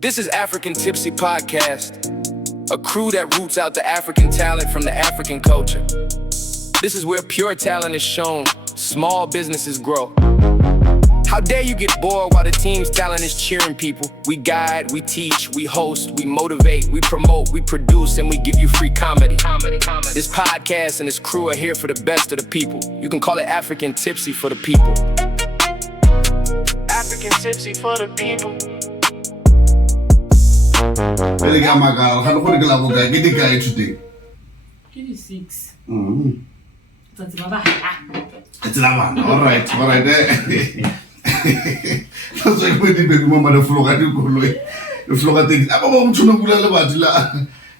This is African Tipsy Podcast, a crew that roots out the African talent from the African culture. This is where pure talent is shown, small businesses grow. How dare you get bored while the team's talent is cheering people? We guide, we teach, we host, we motivate, we promote, we produce, and we give you free comedy. This podcast and this crew are here for the best of the people. You can call it African Tipsy for the people. African Tipsy for the people. Really got my girl. How do you get the guy today? 26. It's Laban. All right. That's like when the baby mama the floor at the floor at things. I'm going to know about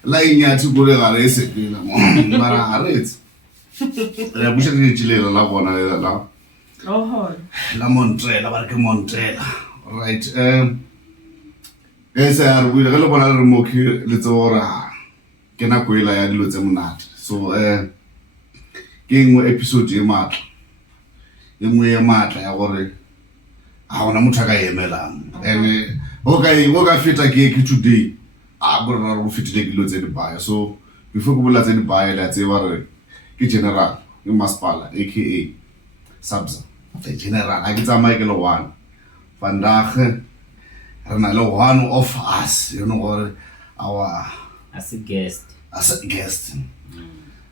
lying at to go to the recipe. Mara, it's a bush in Chile, La Bona, La Montreal. All right. Guys, we are going to remoke you. Let's order. Can I quit like I do them not? So, game episode you mat. You mat, I worry. I want to try and okay, fit a cake today. I'm going to fit to take loads in the buyer. So, before we let any buyer, let's say, what general, you must pala, aka Subs. The general, I get a Michael one. Vandaag. And I know one of us, you know, our as a guest.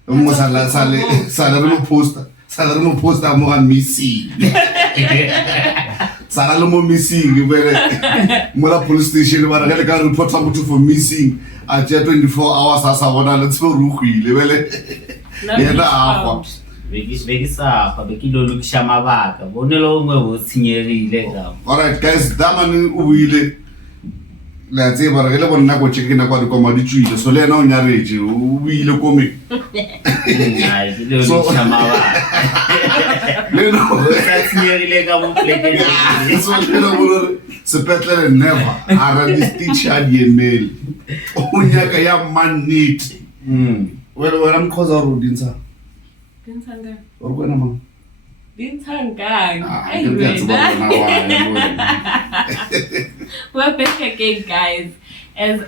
Almost salary poster more missing. Salary missing. You better more police station. But I got report somebody for missing. At 24 hours, as I want to let's go rookie. Yeah, alright guys, that man will let's say but I want to go check in about the commodity so let now marriage will come. So better never I this teacher the mail. Oh yeah, man neat. Well I'm cause of Rudinsa. Dintanga. Or when am Dintanga. We're back again, guys. As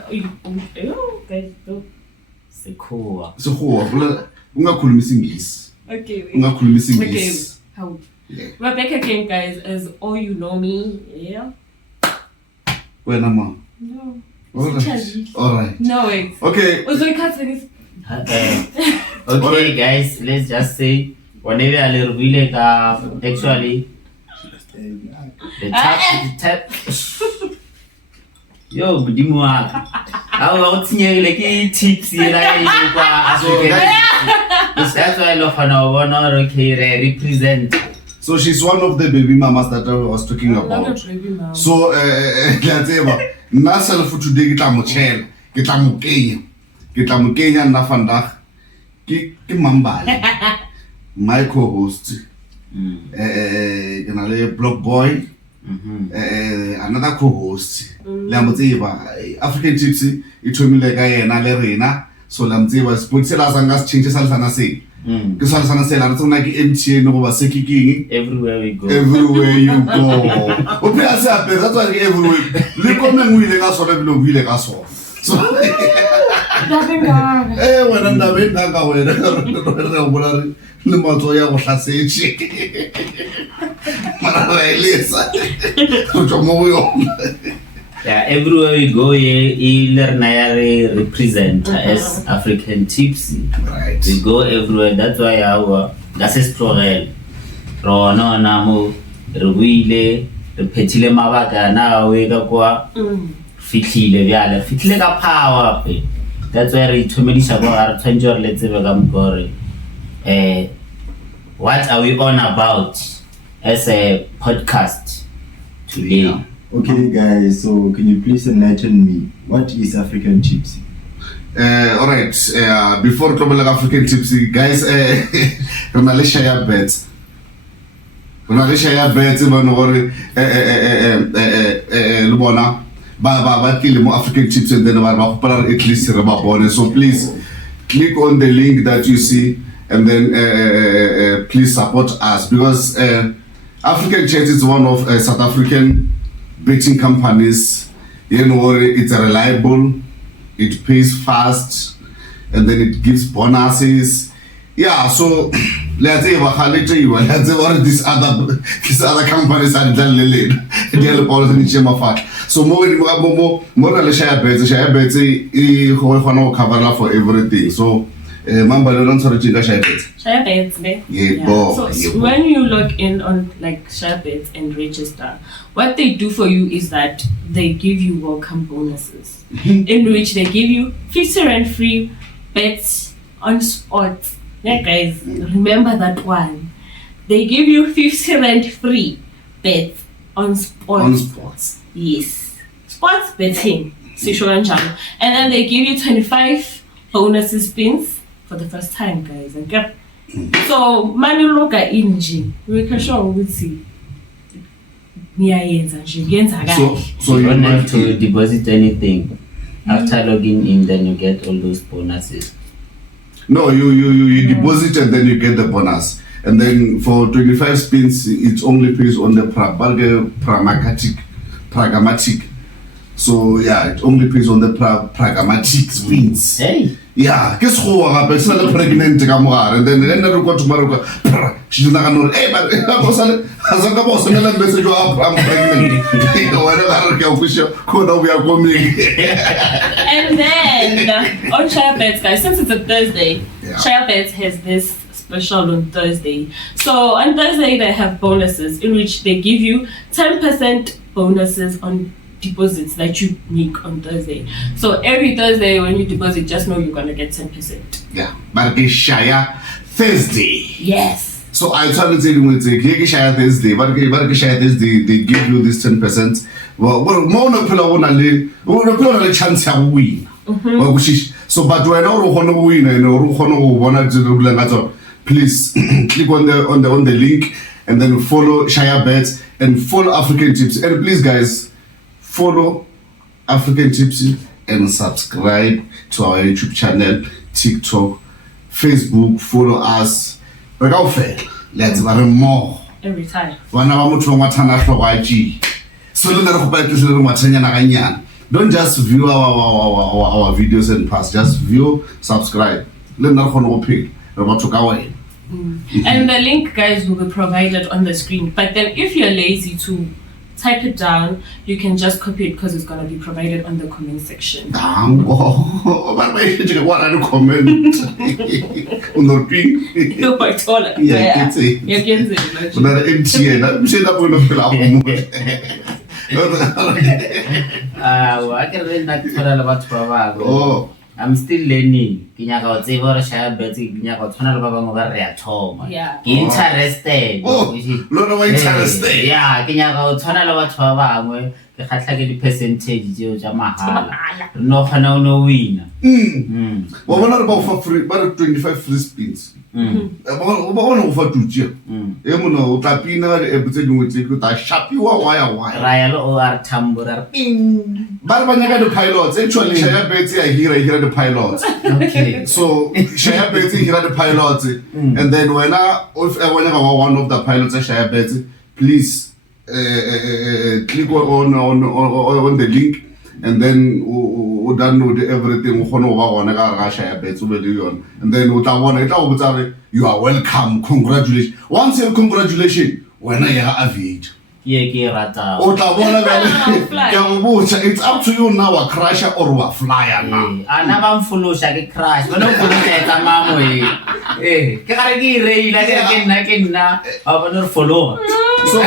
guys, so cool. So cool missing is. Okay. Missing Okay. is. How? Yeah. We're back again, guys. As all you know me. Yeah. When am I? No. Alright. No wait. Okay. Okay, guys, let's just say whenever I really actually the tap yo budimwa how like tips like that's why I love her okay represent. So she's one of the baby mamas that I was talking about. So let's say Nasal for today get a Kenya na vandaag ki Mambali. My co-host BlockBoy, another co-host African Tipsy. It told me like I na lerena so lamtsiba sponsola sanga change salsana say ke salsana say la tsona ke MTN go ba se kicking everywhere you go o phela se apere that's why everywhere le komeng o ile ka sona bile o ile ka sona so wena ndabeng ka wena re bona le matso ya go hlasetse mara la elisa go tswa mo yo. Yeah, everywhere we go, we represent as African Tipsy. Right. We go everywhere. That's why that's explorer. Rono namo ruile repetile mabaka na we ka kwa fitlile byala fitlile ka power pe. That's why re ithomedisa go re tshwantsho re letsebe ka mkore. What are we on about as a podcast today? Yeah. Okay guys, so can you please enlighten me? What is African Tipsy? Alright, before we like African Tipsy, guys, Shayabets. Shayabets, Lubona, Baba, kill more African Tipsy and then at least so please click on the link that you see and then please support us because African Chat is one of South African betting companies You know, it's reliable, it pays fast, and then it gives bonuses. Yeah, so let's say what these other companies are done. So more Shayabets cover for everything. So Mamba don't sorry Shayabets, So when you log in on like Shayabets and register, what they do for you is that they give you welcome bonuses, in which they give you 50 rand free bets on sports. Yeah, guys, remember that one. They give you 50 rand free bets on sports. On sports. Yes, sports betting. And then they give you 25 bonus spins for the first time, guys. Okay. So money look at inji. We can show we see. So you don't have to deposit anything. After logging in, then you get all those bonuses. No, you deposit and then you get the bonus. And then for 25 spins, it only pays on the pragmatic. So yeah, it only pays on the pragmatic spins. Hey. Yeah, guess who are personally pregnant and then go tomorrow. She did not know, hey, but I'm message I'm pregnant. And then on Shayabets, guys, since it's a Thursday, Shayabets has this special on Thursday. So on Thursday they have bonuses in which they give you 10% bonuses on deposits that you make on Thursday. So every Thursday when you deposit, just know you're gonna get 10%. Yeah, but it's Shaya Thursday. Yes. So I started saying with Shaya Thursday, but Shaya Thursday they give you this 10%. Well, more no chance to win. So, but when you want to win and you want to please click on the link and then follow Shayabets and follow AfricanTipsy. And please, guys, follow AfricanTipsy and subscribe to our YouTube channel, TikTok, Facebook. Follow us. Let's learn more. Every time. So don't just view our videos and pass. Just view, subscribe. And the link, guys, will be provided on the screen. But then if you're lazy to type it down, you can just copy it because it's going to be provided on the comment section. What are the comments? No, I told it. Yeah, you can say I'm still learning. Yeah. Interested. Yeah, the percentage no winner. Well, we're not about for free, but 25 free spins. One over 2 years. Emuno, Tapina, everything with you, I shop you a wire. Trial or tambura. But when you got the pilots, actually, Shayabets, I hear the pilots. Okay. So, Shayabets, hear the pilots. And then when one of the pilots, Shayabets, please click on the link and then download everything and then you are welcome. Congratulations. Once you congratulations, when I have it. It's up to you now, a crasher or a flyer now. I never follow Shaggy Crash, but no follow that mamma. Follow. So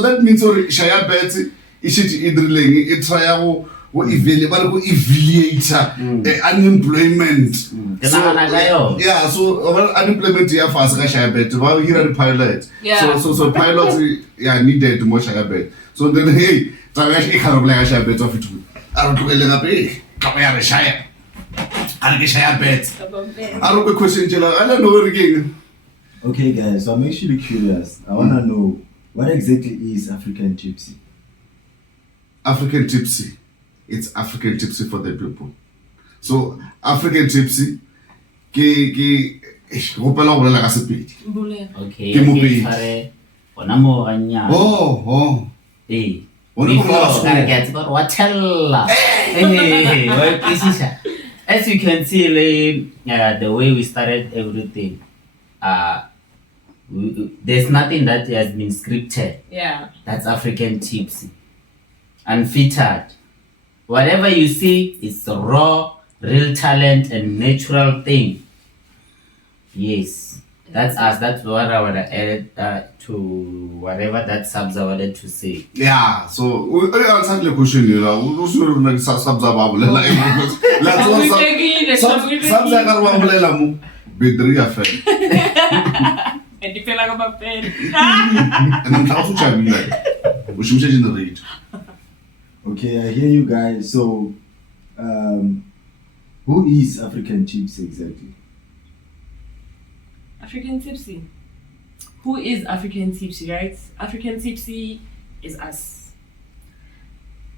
that means Shayabets is it trial evaluator unemployment. So unemployment here fast Shayabets. Well, here are the pilots. Yeah. So pilots needed more Shayabets. So then hey, Shayabets of it. I don't know question. I don't know again. Okay, guys, so I'm actually curious. I want to know what exactly is AfricanTipsy? AfricanTipsy. It's AfricanTipsy for the people. So AfricanTipsy, Okay. Oh. Hey. Before, gotta get about watella. As you can see, the way we started everything, there's nothing that has been scripted. Yeah. That's African Tipsy. Unfiltered. Whatever you see is raw, real talent and natural thing. Yes. That's us. That's what I want to add to whatever that subs I wanted to say. Yeah, so we answered the question here. We should make subs about subs are going And you feel like I'm a pen. and I'm also trying to like we should generate. Okay, I hear you guys. So, who is African Tipsy exactly? African Tipsy. Who is African Tipsy, right? African Tipsy is us.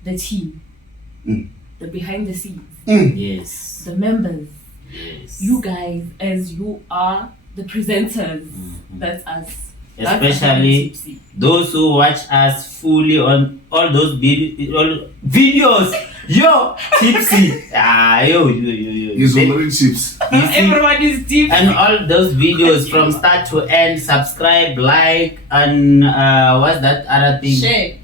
The team. The behind the scenes. Yes. The members. Yes. You guys, as you are the presenters. That's us. Especially those who watch us fully on all those videos. Yo, Tipsy. Yo. He's already chips. Everyone is Tipsy. And all those videos from start to end, subscribe, like, and what's that other thing? Share.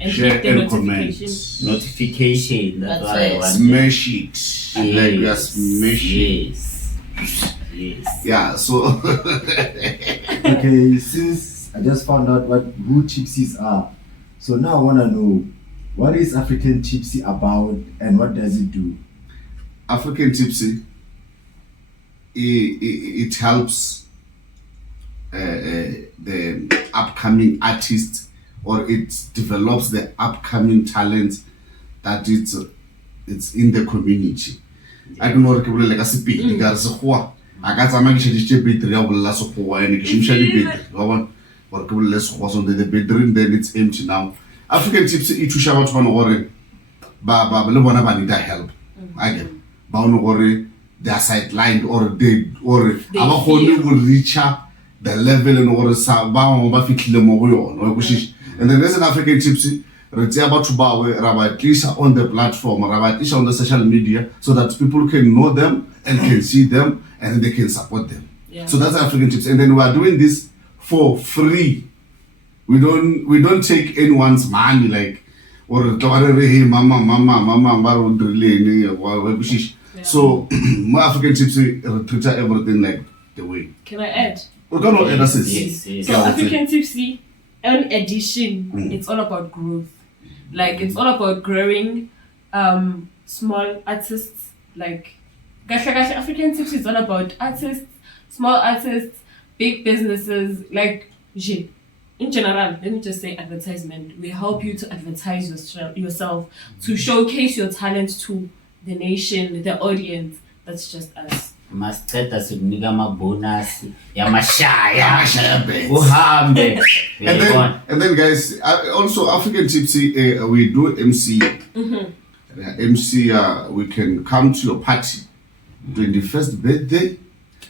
And Share hit the and notification. Notification. That's what I want. Smash it. Like we are smashing. Yes. Yeah, so Okay, since I just found out who Tipsies are, so now I want to know, what is African Tipsy about and what does it do? African Tipsy, it helps the upcoming artists, or it develops the upcoming talent that it's in the community. I don't know what like a speak because I got some actually battery I will last for and battery or less was on the bedroom, then it's empty now. African Tipsy it to show out one or ba le bona ba need help. Again, ba no gore they are sidelined or they aba khone go reach the level and or sa ba fitlile mo go yona go shish. And then there's an African Tipsy on the platform, on the social media, so that people can know them and can see them and they can support them. Yeah. So that's African Tips. And then we are doing this for free. We don't take anyone's money like or hey mama. So my African Tips treat everything like the way. Can I add? We're gonna add Yes. So African Tipsy, an edition, it's all about growth. Like it's all about growing small artists. Like African Tipsy is all about artists, small artists, big businesses. Like in general, let me just say advertisement. We help you to advertise yourself, to showcase your talent to the nation, the audience. That's just us. Masceta sikunika bonus ya mashaya Shayabets. uhambe. And then guys, also African Tipsy, we do MC. MC, we can come to your party, 21st birthday,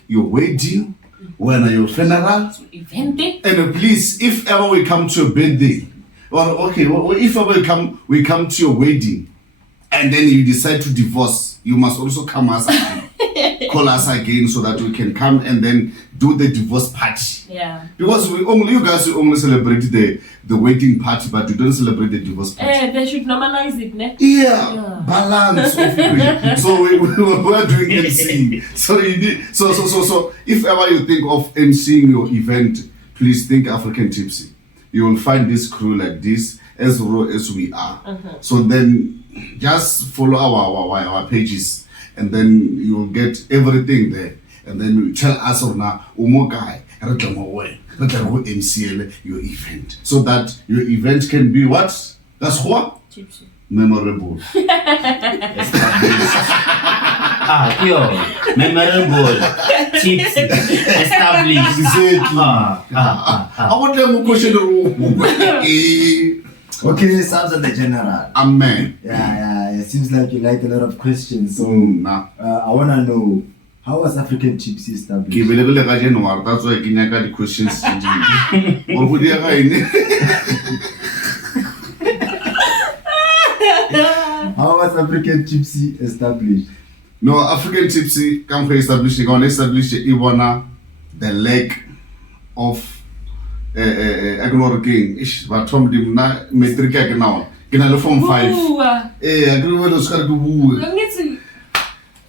your wedding, when your funeral, Event day. and please, if ever we come to your birthday, or if ever we come to your wedding, and then you decide to divorce, you must also come us again. Call us again so that we can come and then do the divorce party. Yeah. Because you guys only celebrate the wedding party, but you don't celebrate the divorce party. They should normalize it, ne? Yeah. Balance of equation. So we are doing MC. So if ever you think of MCing your event, please think African Tipsy. You will find this crew like this, as raw as we are. So then just follow our pages, and then you will get everything there. And then you tell us now, guy, MCL your event, so that your event can be what? That's what? Tipsy. Memorable. Memorable. Tipsy. Established. Exactly. I want them to question. Okay, sounds like the general. Amen. Yeah, it seems like you like a lot of questions. So Nah. I want to know, how was African Tipsy established? That's why I got the questions. African Tipsy established? No, African Tipsy come establish Iwana the lack of acknowledging but from the metric now. Can I form 5? Agree with us.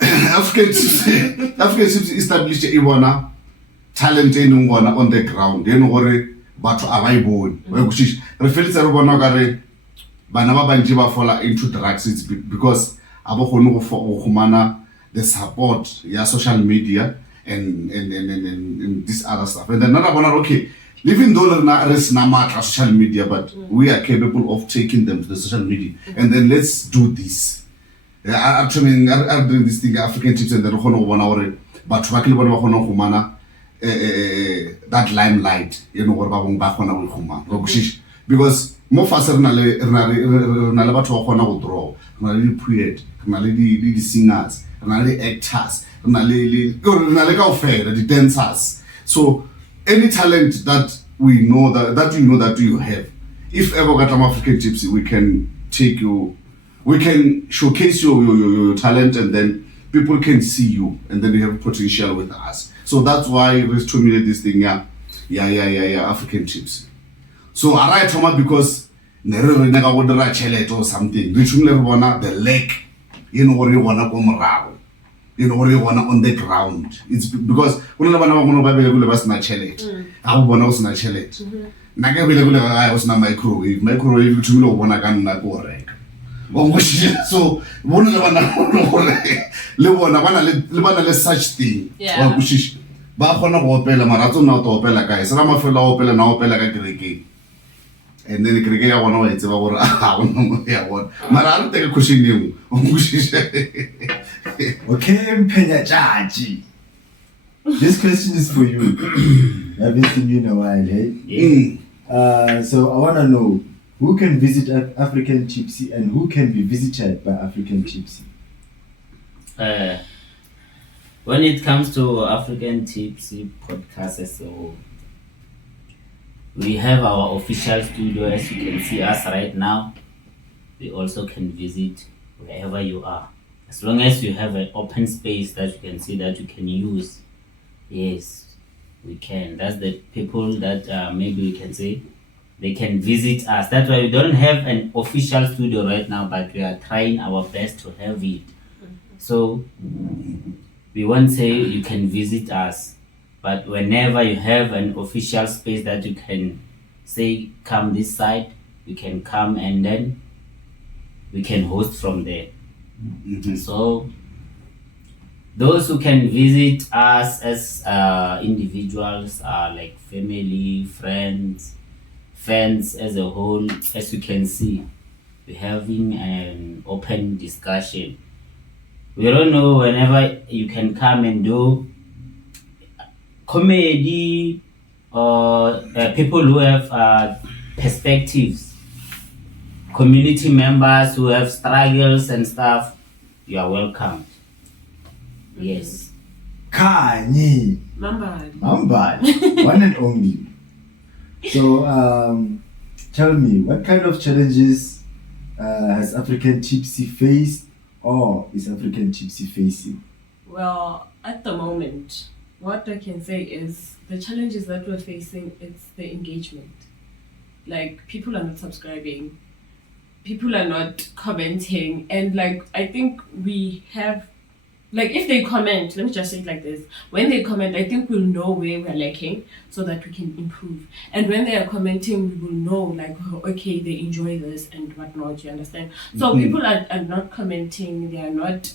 African Tipsy established Iwana talent on the ground. You know what? But I born. Reference everyone bana ba bantši ba fall into drugs it's because abo khone go humana the support ya social media and this other stuff. And then another one, okay, even though there is not social media, but we are capable of taking them to the social media. And then let's do this. I'm doing this thing, African Tips, and then we one hour, but we humana that limelight, you know, what because more faster na le batho ba khona go draw, na le poet, na le di singers, na le actors, na le kaofela the dancers. So any talent that we know that you know that you have, if ever got an African Tipsy, we can take you, we can showcase your talent, and then people can see you, and then you have potential with us. So that's why we terminate this thing, African Tipsy. So I write Thomas because never or something. We should never want the leg, you know what you want to come around. You know what you want on the ground. It's because we never know what we was not chelet. I was not chelet. Naga I was not microwave. Microwave to know when I can not go right. So one of the such thing. Yeah. Bakona opela marathon na to opela kae. Sala mafela opela na opela ka kereke. And then kereke ya bona wa itse ba gore a no ya bona. Mara a re teke question eo. Okay, Mpenya Jaji. This question is for you. I haven't seen you in a while, hey? Yeah. So I want to know who can visit African Tipsy and who can be visited by African Tipsy. When it comes to African Tipsy podcast, so we have our official studio, as you can see us right now. We also can visit wherever you are. As long as you have an open space that you can see that you can use, yes, we can. That's the people that maybe we can say they can visit us. That's why we don't have an official studio right now, but we are trying our best to have it. So we won't say you can visit us, but whenever you have an official space that you can say come this side, you can come and then we can host from there. So those who can visit us as individuals are like family, friends, fans as a whole. As you can see, we're having an open discussion. We don't know whenever you can come and do comedy or people who have perspectives, community members who have struggles and stuff. You are welcome. Yes. Kanye. Mambad. One and only. So tell me, what kind of challenges has African Tipsy faced or is African Tipsy facing? Well, at the moment, what I can say is the challenges that we're facing, it's the engagement. Like, people are not subscribing, people are not commenting, and like, I think we have, like, if they comment, let me just say it like this, when they comment, I think we'll know where we're lacking so that we can improve. And when they are commenting, we will know, like, okay, they enjoy this and whatnot, you understand? So people are not commenting, they are not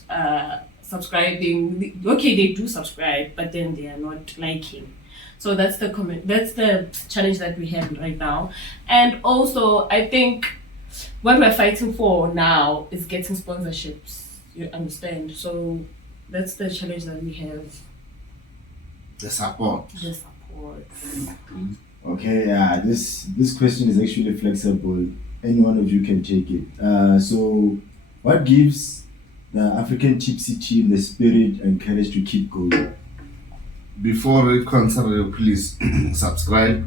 subscribing. Okay, they do subscribe, but then they are not liking. So that's the challenge that we have right now. And also, I think what we're fighting for now is getting sponsorships, you understand? So that's the challenge that we have. The support. Okay, yeah, this question is actually flexible. Any one of you can take it. So what gives the African Tipsy team the spirit and courage to keep going? Before we consider, please subscribe,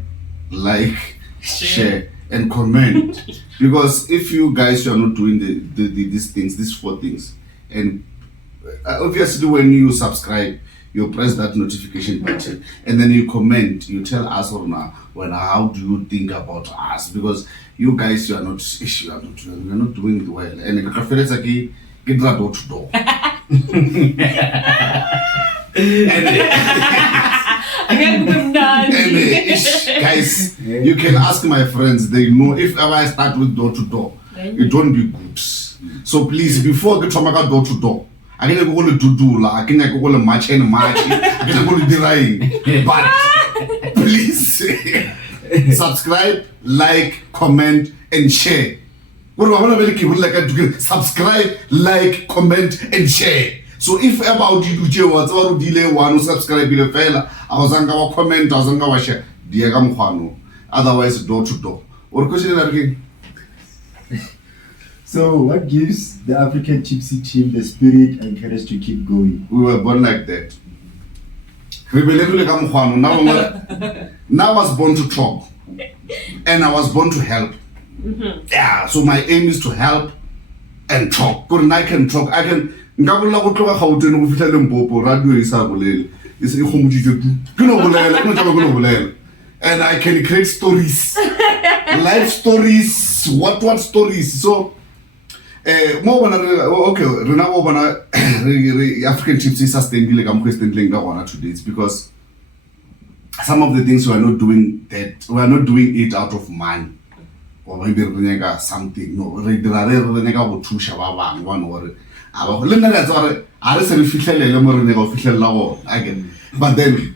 like, share, and comment. Because if you guys are not doing these things, these 4 things, and obviously when you subscribe, you press that notification button, and then you comment, you tell us how do you think about us, because you guys you're not doing well, and get that door to door. Guys, you can ask my friends, they know if ever I start with door to door, it won't be good. So please, before I get from door to door, I can't go to do I can't go to match and match, I can't go to the but please subscribe, like, comment, and share. What do I want to really like? Subscribe, like, comment, and share. So if about you do whatever delay one subscribe the fella, I was on our comment, I was on our share, Diagam Juano. Otherwise, door to door. What question again? So, what gives the African Tipsy team the spirit and courage to keep going? We were born like that. Now I was born to talk, and I was born to help. Yeah, so my aim is to help and talk. Because I can talk, I can. And I can create stories, life stories, what stories. So, okay, African Tipsy sustainability today. It's because some of the things we are not doing it out of money. Or maybe something. No, but then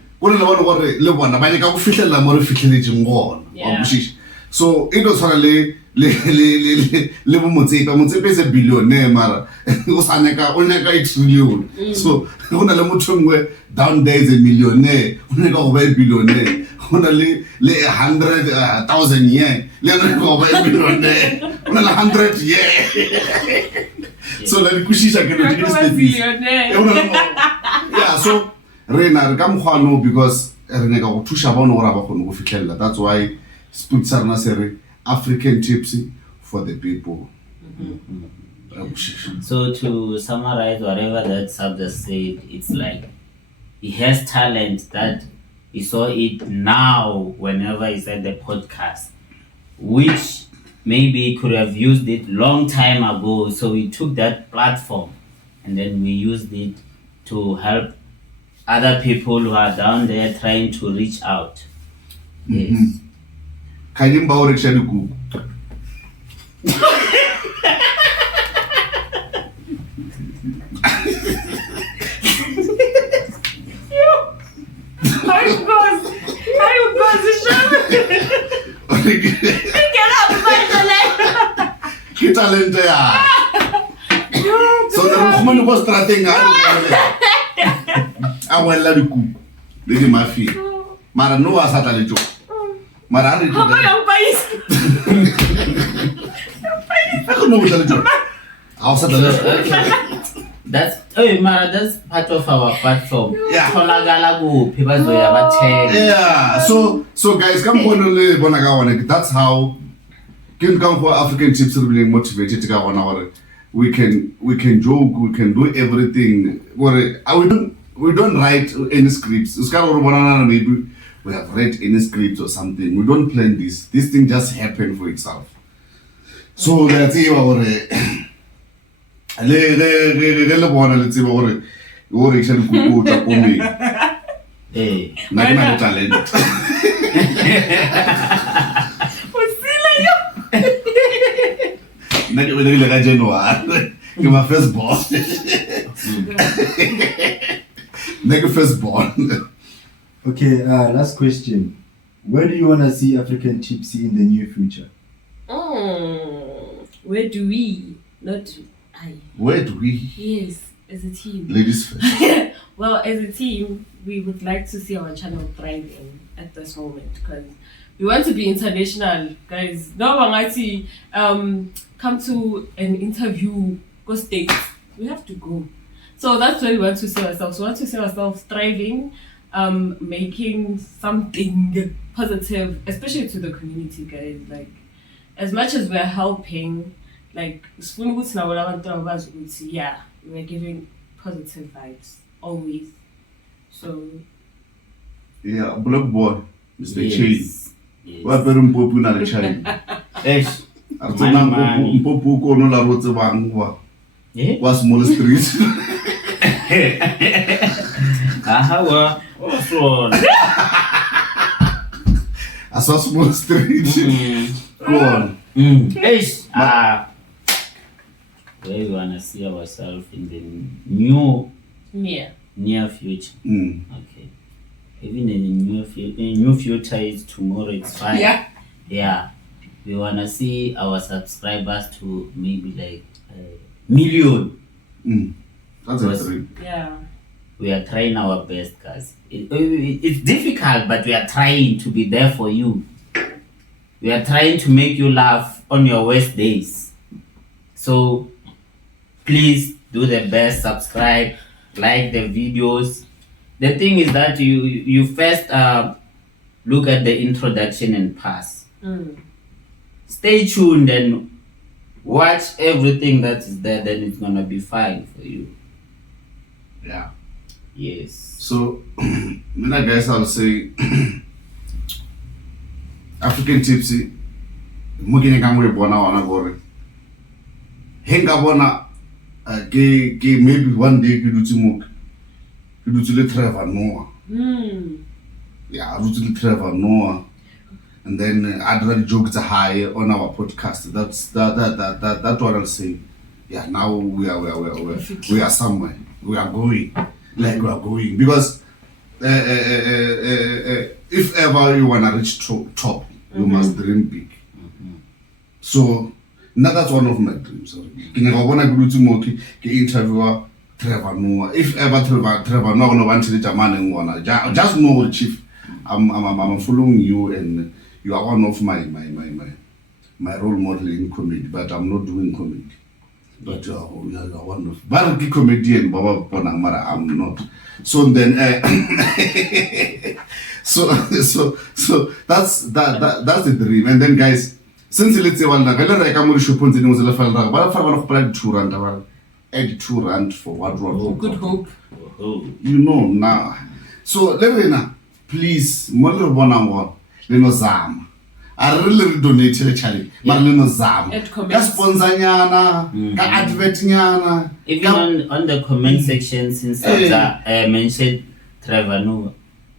so it was really Motsepe is a billionaire mara oneka 8 trillion. So down there is a millionaire, oneka billionaire, only 100,000 yen, oneka billionaire, only 100 yen. So like kushisha yeah, so Rena come no because that's why Sputsarna Seri African Tipsy for the people. So to summarize whatever that Sab just said, it's like he has talent that he saw it now whenever he's at the podcast, which maybe he could have used it long time ago. So we took that platform and then we used it to help other people who are down there trying to reach out. Yes. Kayimba Orexanuku. Talent ya. So the woman was starting I will let you Lady Mafi. Mara no asatalejo. Mara I don't know what that's part of our platform. Yeah. Yeah. So guys, come on, that's how can come for African Tipsy really motivated to go on our we can joke, we can do everything. We don't write any scripts. Maybe we have read any scripts or something. We don't plan this. This thing just happened for itself. So let's see our let's see our actually kuku Hey. Nakina talent. My firstborn. Firstborn. Okay, last question. Where do you want to see African Tipsy in the near future? Where do we? Not I. Where do we? Yes, as a team. Ladies first. Well, as a team, we would like to see our channel thriving at this moment because we want to be international, guys. No one I see come to an interview, go States. We have to go. So that's where we want to see ourselves. We want to see ourselves thriving, making something positive, especially to the community, guys. Like as much as we're helping, like, yeah, we're giving positive vibes always. So yeah, BlockBoy, Mr. Yes. Chain. Yes. What better mpopu na le China? Eish. Artsona mpopu ko no la rotse bang wa. Yeah. Wa small street. Ahawa. Also. I saw small street. Go on. Eish. Where we wanna see ourselves in the near future. Okay. Even in the new future is tomorrow. It's fine. yeah. Yeah. We wanna see our subscribers to maybe like million. That's a dream. Yeah. We are trying our best, guys. It's difficult, but we are trying to be there for you. We are trying to make you laugh on your worst days. So please do the best, subscribe, like the videos. The thing is that you first look at the introduction and pass. Stay tuned and watch everything that is there, then it's gonna be fine for you. Yeah. Yes. So, mina guys, I'll say African Tipsy. Mugine kangwe bona wana gore. Henga bona ke maybe one day ke dutse mo. Ke dutse le Trevor Noah. Yeah, I dutse le Trevor Noah. And then I'd rather joke to high on our podcast. That's that what I'll say. Yeah, now we are somewhere. We are going. Like we are going. Because if ever you wanna reach top, you must dream big. So now that's one of my dreams. Can I wanna go to Moki interview Trevor Noah? If ever Trevor Noah no want to reach a man and wanna just know, Chief, I'm following you and you are one of my role model in comedy, but I'm not doing comedy. But you are one of Baraki comedian, Baba Ponamara, I'm not. So then so that's the dream. And then guys, since let's say one I come with shopons in the file, but I want to 2 rand, add 2 rand for what road. Good hope. You know now. So let me now, please, more one on one. Leno zama. I really donate to the challenge. But leno zama. Ka sponsor nyana, ka advert nyana. Even on the comment section, since I mentioned Trevor Noah,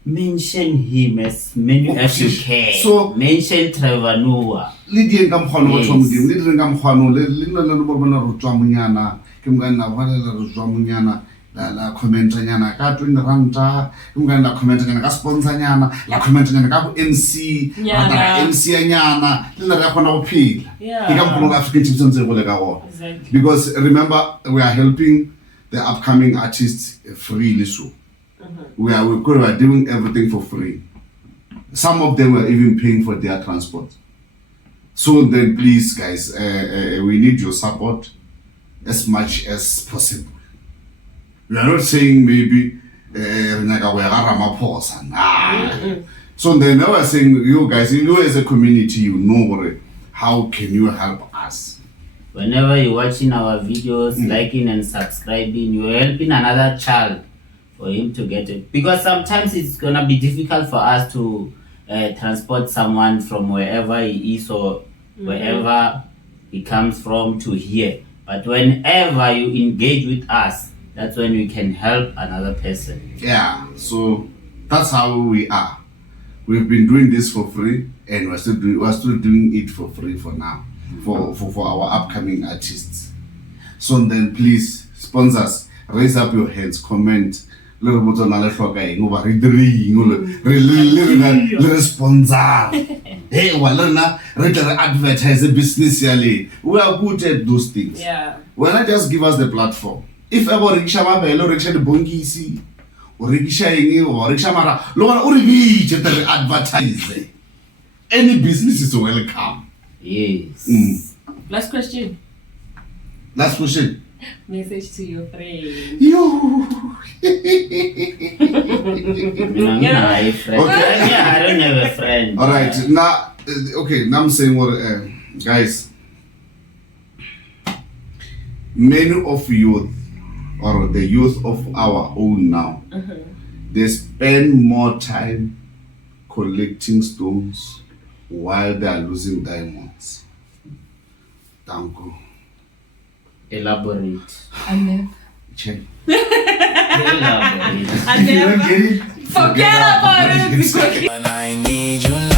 mention him as many as you can. So mention Trevor Noah. Lidi ngam khano wa tsomdim, lidi ngam khano le no bona rutwa munyana, ke mngana vale la rutwa munyana. La comment nyana ka 20 ranta umngana la comment nyana ka sponsor nyana la comment nyana ka MC la MC nyana le re khona go phila ke ka mpholo African Tipsy ntse go le ka go because remember we are helping the upcoming artists freely so we are doing everything for free. Some of them were even paying for their transport. So then please guys we need your support as much as possible. We are not saying maybe So then they were saying, you guys, you as a community, you know how can you help us? Whenever you're watching our videos, liking and subscribing, you're helping another child for him to get it. Because sometimes it's gonna be difficult for us to transport someone from wherever he is or wherever he comes from to here. But whenever you engage with us, that's when we can help another person. Yeah, so that's how we are. We've been doing this for free, and we're still doing it for free for now, for our upcoming artists. So then, please, sponsors, raise up your hands, comment. Little bit on the sponsor. Hey, well, advertise a business. We are good at those things. Yeah. Why not just give us the platform? If ever riksha mabelo, riksha the bongisi, or riksha or riksha mara, lower or advertise. Any business is welcome. Yes. Last question. Last question. Message to your friend. You. I don't have a friend. All right. Now, okay. Now I'm saying what. Guys, many of youth, or the youth of our own now, they spend more time collecting stones while they are losing diamonds. Thank you. Elaborate. Check. Elaborate. If you don't get it, Forget about it. When I need you